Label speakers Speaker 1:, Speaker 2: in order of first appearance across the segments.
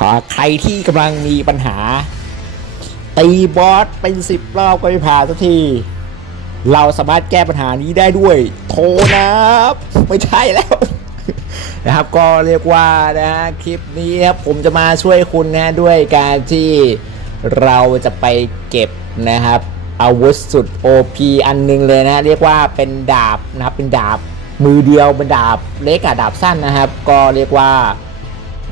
Speaker 1: หากใครที่กำลังมีปัญหา ตีบอสเป็นสิบรอบก็ไม่ผ่านสักที เราสามารถแก้ปัญหานี้ได้ด้วย โทรนะครับไม่ใช่แล้วนะครับก็เรียกว่านะฮะคลิปนี้ครับผมจะมาช่วยคุณนะด้วยการที่เราจะไปเก็บนะครับอาวุธสุด OP อันหนึงเลยนะเรียกว่าเป็นดาบนะครับเป็นดาบมือเดียวเป็นดาบเล็กกับดาบสั้นนะครับ ก็เรียกว่า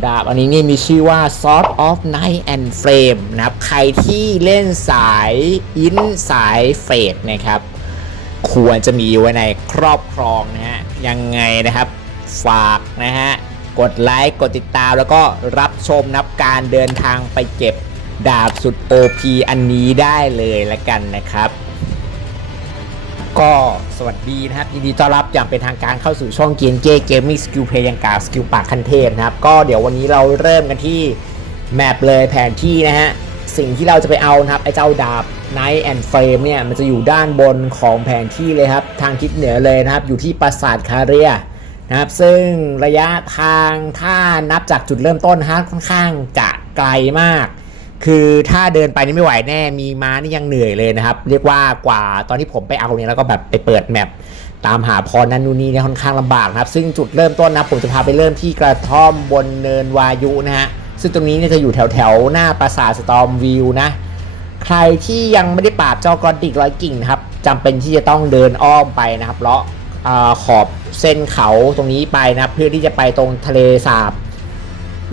Speaker 1: ดาบอันนี้นี่มีชื่อว่า Sword of Night and Flame นะครับ ใครที่เล่นสายอินสายเฟดนะครับ ควรจะมีไว้ในครอบครองนะฮะ ยังไงนะครับ ฝากนะฮะ กดไลค์ กดติดตามแล้วก็รับชมนับการเดินทางไปเก็บดาบสุด OP อันนี้ได้เลยละกันนะครับ ก็สวัสดีนะครับยินดีต้อนรับอย่างเป็นทางการเข้าสู่ช่องเกมเจเกมมิ่งสกิลเพย์ยังกาสกิลปากคันเทพนะครับ ก็เดี๋ยววันนี้เราเริ่มกันที่แมปเลยแผนที่นะฮะ สิ่งที่เราจะไปเอานะครับ ไอ้เจ้าดาบ Night and Frame เนี่ย มันจะอยู่ด้านบนของแผนที่เลยครับ ทางทิศเหนือเลยนะครับ อยู่ที่ปราสาทคาเรียนะครับ ซึ่งระยะทางถ้านับจากจุดเริ่มต้นฮะค่อนข้างจะไกลมาก คือถ้าเดินไปนี่ไม่ไหวแน่ มีม้านี่ยังเหนื่อยเลยนะครับ เรียกว่ากว่าตอนที่ผมไปเอาเนี่ยแล้วก็แบบไปเปิดแมปตามหาพรนันนู่นนี่เนี่ยค่อนข้างลำบากครับ ซึ่งจุดเริ่มต้นนะผมจะพาไปเริ่มที่กระท่อมบนเนินวายุนะฮะ ซึ่งตรงนี้เนี่ยจะอยู่แถวแถวหน้าปราสาทสตอมวิวนะ ใครที่ยังไม่ได้ปราบเจ้ากอดิกร้อยกิ่งนะครับจำเป็นที่จะต้องเดินอ้อมไปนะครับเลาะขอบเส้นเขาตรงนี้ไปนะเพื่อที่จะไปตรงทะเลสาบ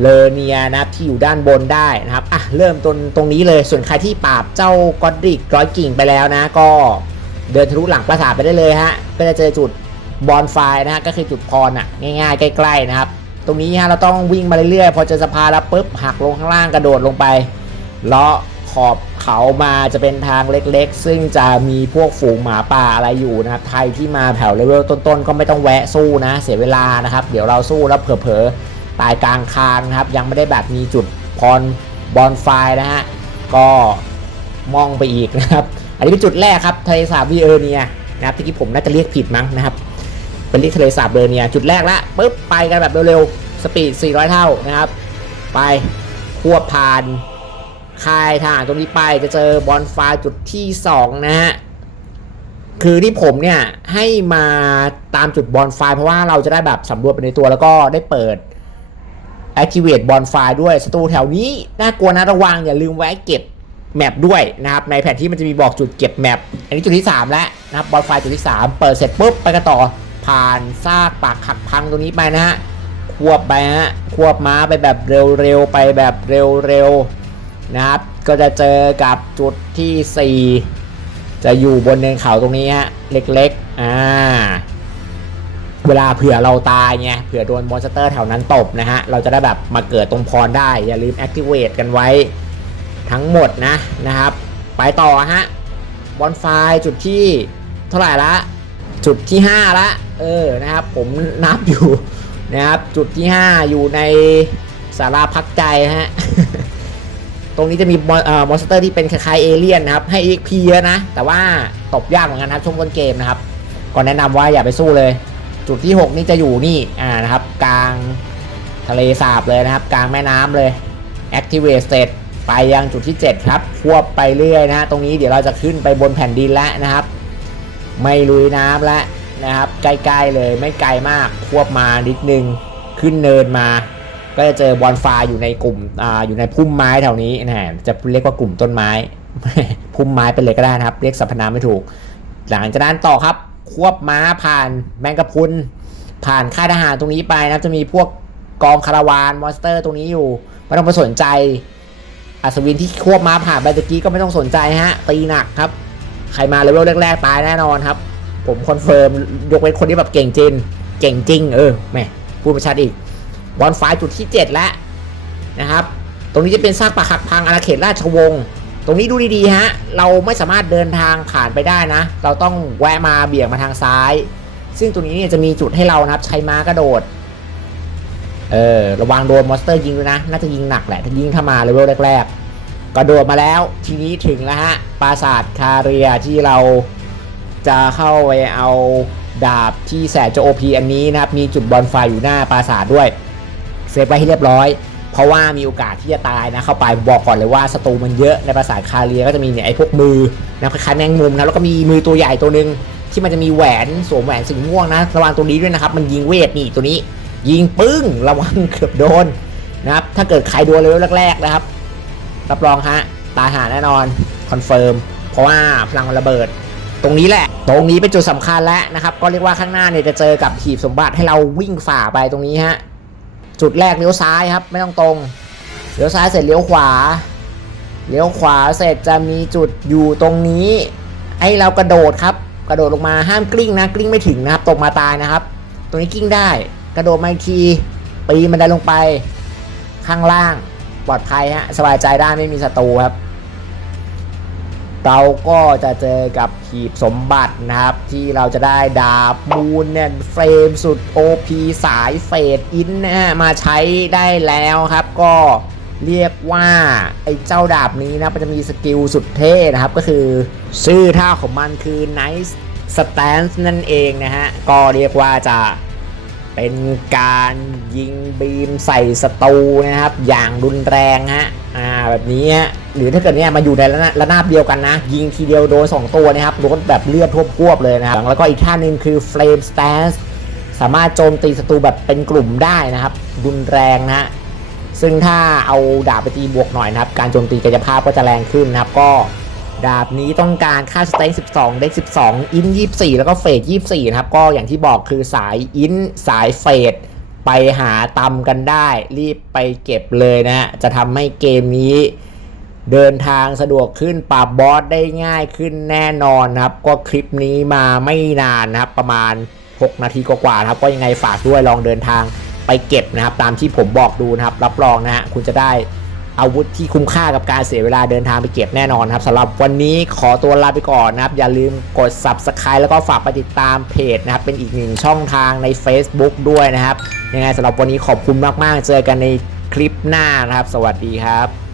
Speaker 1: เลเนียนะครับที่อยู่ด้านบนได้นะครับอะเริ่มต้นตรงนี้เลยส่วนใครที่ปราบเจ้ากอดิกร้อยกิ่งไปแล้วนะ ก็เดินทะลุหลังปราสาทไปได้เลยฮะก็จะเจอจุดบอลไฟนะฮะก็คือจุดพรอะง่ายๆ ใกล้ ๆ นะครับ ตรงนี้ฮะเราต้องวิ่งมาเรื่อยๆ พอเจอสะพานแล้วปุ๊บหักลงข้างล่างกระโดดลงไปเลาะขอบเขามาจะเป็นทางเล็กๆ ซึ่งจะมีพวกฝูงหมาป่าอะไรอยู่นะครับใครที่มาแถวเลเวลต้นๆ ก็ไม่ต้องแวะสู้นะ เสียเวลานะครับ เดี๋ยวเราสู้แล้วเผลอๆ ตายกลางคางนะครับ ยังไม่ได้แบบมีจุดพรบอลไฟนะฮะ ก็มองไปอีกนะครับ อันนี้เป็นจุดแรกครับทะเลสาบวีเออร์เนียนะครับที่ผมน่าจะเรียกผิดมั้งนะครับ เป็นเรียกทะเลสาบเบอร์เนียจุดแรกละปุ๊บไปกันแบบเร็วๆ สปีด 400 เท่านะครับ ไปควบผ่านค่ายทหารตรงนี้ไปจะเจอบอลไฟจุดที่ 2 นะฮะคือที่ผมเนี่ยให้มาตามจุดบอลไฟเพราะว่าเราจะได้แบบสำรวจไปในตัวแล้วก็ได้เปิด activate บอลไฟด้วยศัตรูแถวนี้น่ากลัวนะระวังอย่าลืมแวะเก็บแมปด้วยนะครับในแผนที่มันจะมีบอกจุดเก็บแมปอันนี้จุดที่ 3 แล้วนะครับบอลไฟจุดที่ 3 เปิดเสร็จปุ๊บไปกันต่อผ่านซากปากหักพังตรงนี้ไปนะฮะควบไปฮะควบม้าไปแบบเร็วๆไปแบบเร็วๆนะครับก็จะเจอกับจุดที่ 4 จะอยู่บนเนินเขาตรงนี้ฮะเล็กๆอ่า เวลาเผื่อเราตายไงเผื่อโดนมอนสเตอร์แถวนั้นตบนะฮะ เราจะได้แบบมาเกิดตรงพรได้ อย่าลืม activate กันไว้ทั้งหมดนะนะครับ ไปต่อฮะบอลไฟจุดที่เท่าไหร่ละ จุดที่ 5 ละ เออนะครับ ผมนับอยู่นะครับ จุดที่ 5 อยู่ในสาราพักใจฮะตรงนี้จะมีมอนเอ่อมอนสเตอร์ที่เป็นคล้ายๆเอเลี่ยนนะครับ ให้ XP เยอะนะ แต่ว่าตบยากเหมือนกันครับช่วงต้นเกมนะครับ ก่อนแนะนำว่าอย่าไปสู้เลย จุดที่ 6 นี่จะอยู่นี่อ่านะครับ กลางทะเลสาบเลยนะครับ กลางแม่น้ำเลย Activate เสร็จไปยังจุดที่ 7 ครับ ควบไปเรื่อยนะฮะตรงนี้เดี๋ยวเราจะขึ้นไปบนแผ่นดินแล้วนะครับ ไม่ลุยน้ำแล้วนะครับ ใกล้ๆเลยไม่ไกลมากควบมานิดนึงขึ้นเนินมา ก็จะเจอบอลฟาอยู่ในกลุ่มอ่าอยู่ในพุ่มไม้แถวนี้นะจะเรียกว่ากลุ่มต้นไม้ พุ่มไม้ไปเลยก็ได้นะครับ เรียกสรรพนามไม่ถูก หลังจากนั้นต่อครับ ควบม้าผ่านแมงกะพุนผ่านค่ายทหารตรงนี้ไปนะจะมีพวกกองคาราวานมอนสเตอร์ตรงนี้อยู่ไม่ต้องไปสนใจ อัศวินที่ควบม้าผ่านไปตะกี้ก็ไม่ต้องสนใจฮะ ตีหนักครับ ใครมาเลเวลแรกๆตายแน่นอนครับ ผมคอนเฟิร์มยกเว้นคนที่แบบเก่งจริงเก่งจริง เออแม่พูดประชัดอีกบอลไฟจุดที่ 7 แล้วนะครับ ตรงนี้จะเป็นซากปรักหักพังอาณาเขตราชวงศ์ ตรงนี้ดูดีๆฮะ เราไม่สามารถเดินทางผ่านไปได้นะ เราต้องแวะมาเบี่ยงมาทางซ้าย ซึ่งตรงนี้เนี่ยจะมีจุดให้เรานะครับ ใช้ม้ากระโดด เออ ระวังโดนมอนสเตอร์ยิงด้วยนะ น่าจะยิงหนักแหละ ถ้ายิงถ้ามาเลเวลแรกๆ กระโดดมาแล้ว ทีนี้ถึงแล้วฮะ ปราสาทคาเรียที่เราจะเข้าไปเอาดาบที่แสนจะโอพีอันนี้นะครับ มีจุดบอลไฟอยู่หน้าปราสาทด้วย เซฟไว้ให้เรียบร้อย เพราะว่ามีโอกาสที่จะตายนะเข้าไปบอกก่อนเลยว่าศัตรูมันเยอะในภาษาคาเรียก็จะมีเนี่ยไอ้พวกมือนะคล้ายแมงมุมนะแล้วก็มีมือตัวใหญ่ตัวหนึ่งที่มันจะมีแหวนสวมแหวนสีม่วงนะระวังตัวนี้ด้วยนะครับ มันยิงเวทนี่ตัวนี้ ยิงปึ้งระวังเกือบโดนนะครับถ้าเกิดใครโดนเลเวลแรกๆนะครับ รับรองฮะตายหาแน่นอนคอนเฟิร์มเพราะว่าพลังระเบิด ตรงนี้แหละ ตรงนี้เป็นจุดสำคัญแล้วนะครับ ก็เรียกว่าข้างหน้าเนี่ยจะเจอกับหีบสมบัติให้เราวิ่งฝ่าไปตรงนี้ฮะ จุดแรกเลี้ยวซ้ายครับ ไม่ต้องตรงเลี้ยวซ้ายเสร็จเลี้ยวขวาเลี้ยวขวาเสร็จจะมีจุดอยู่ตรงนี้ ให้เรากระโดดครับ กระโดดลงมาห้ามกลิ้งนะกลิ้งไม่ถึงนะครับตกมาตายนะครับ ตรงนี้กลิ้งได้ กระโดดมาอีกทีปีมันได้ลงไป ข้างล่างปลอดภัยฮะสบายใจได้ไม่มีศัตรูครับ เราก็จะเจอกับหีบสมบัตินะครับ ที่เราจะได้ดาบมูนเนี่ยเฟรมสุด OP สายเฟดอินนะฮะมาใช้ได้แล้วครับก็เรียกว่าไอ้เจ้าดาบนี้นะมันจะมีสกิลสุดเท่นะครับ ก็คือชื่อท่าของมันคือ Nice Stance นั่นเองนะฮะ ก็เรียกว่าจะเป็นการยิงบีมใส่ศัตรูนะครับ อย่างรุนแรงฮะอ่าแบบนี้ฮะ หรือถ้าเกิดเนี่ยมาอยู่ในระนาบเดียวกันนะ ยิงทีเดียวโดน2ตัวนะครับโดนแบบเลือดท่วมพวบเลยนะครับแล้วก็อีกท่าหนึ่งคือ Flame Stance สามารถโจมตีศัตรูแบบเป็นกลุ่มได้นะครับรุนแรงนะฮะซึ่งถ้าเอาดาบไปตีบวกหน่อยนะครับ การโจมตีกายภาพก็จะแรงขึ้นนะครับ ก็ดาบนี้ต้องการค่าสเต็ง12 เด็ก 12 อิน 24 แล้วก็เฟด24 นะครับ ก็อย่างที่บอกคือสายอิน สายเฟดไปหาตำกันได้ รีบไปเก็บเลยนะฮะจะทำให้เกมนี้ เดินทางสะดวกขึ้นปราบบอสได้ง่ายขึ้นแน่นอนนะครับ ก็คลิปนี้มาไม่นานนะครับ ประมาณ 6 นาทีกว่าๆครับ ก็ยังไงฝากด้วยลองเดินทางไปเก็บนะครับ ตามที่ผมบอกดูนะครับ รับรองนะฮะคุณจะได้อาวุธที่คุ้มค่ากับการเสียเวลาเดินทางไปเก็บแน่นอนครับสำหรับวันนี้ขอตัวลาไปก่อนนะครับ อย่าลืมกด subscribe แล้วก็ฝากไปติดตามเพจนะครับ เป็นอีกหนึ่งช่องทางใน Facebook ด้วยนะครับ ยังไงสำหรับวันนี้ขอบคุณมากๆ เจอกันในคลิปหน้านะครับ สวัสดีครับ